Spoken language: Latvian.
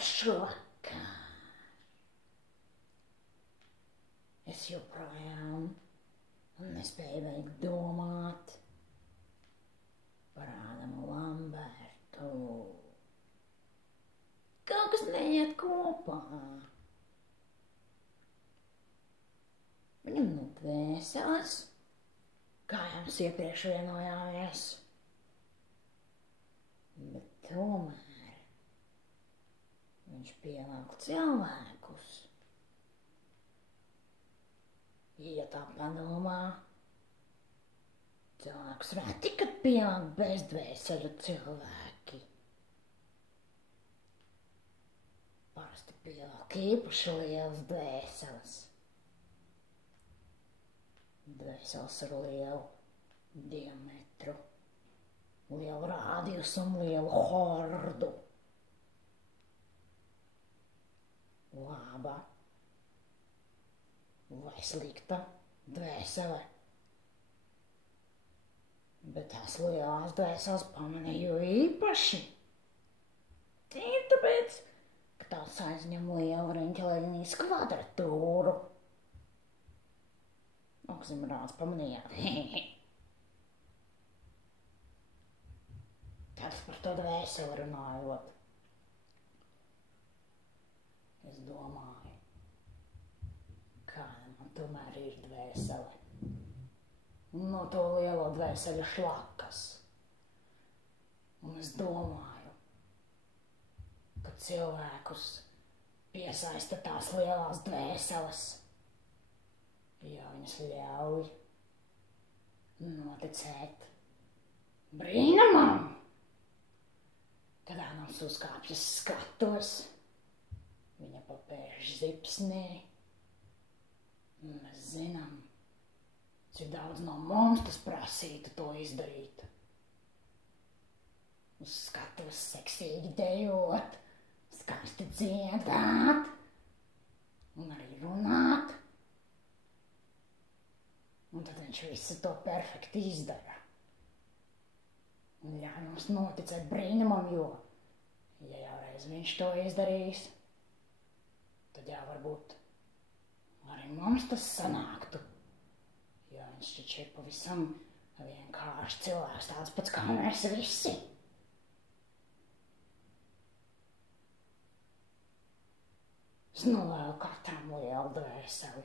šovakar. Es joprojām nespēju veikt domāt par Ādamu Lambertu. Kaut kas neiet kopā. Viņam nu dvēseles, kā jau mēs iepriekš vienojāmies. Bet tomēr viņš pievelk cilvēkus. Ja tā padomā, cilvēks reti, kad pievelk bezdvēseļu cilvēki. Parasti pievelk īpaši lielas dvēseles. Dvēseles ar lielu diametru, lielu rādījus un lielu hordu. Laba vai slikta dvēsele. Bet tās lielās dvēseles pamanīju īpaši. Tīri tāpēc, ka tās aizņem lielu riņķelīnijas kvadratūru. Oksimrāns pamanījāt. Tad par to dvēseli runājot. Es domāju, kāda man tomēr ir dvēsele. No to lielo dvēseļu šlakas. Un es domāju, ka cilvēkus piesaista tās lielās dvēseles, ja viņas ļauj noticēt brīnumam. Kad Ādams uzkāpjas skatos, viņa papērž zipsnī. Mēs zinām, cik daudz no mums tas prasītu to izdarīt. Uz skatuves seksīgi dejot, skaisti dziedāt un arī runāt. Un tad viņš visu to perfekti izdara. Un ļauj mums noticēt brīnumam, jo, ja jau reiz viņš to izdarīs, tad jau varbūt arī mums tas sanāktu. Jo viņš taču ir pavisam vienkārši cilvēks, tāds pats kā mēs visi. Es novēlu katram lielu dvēseli.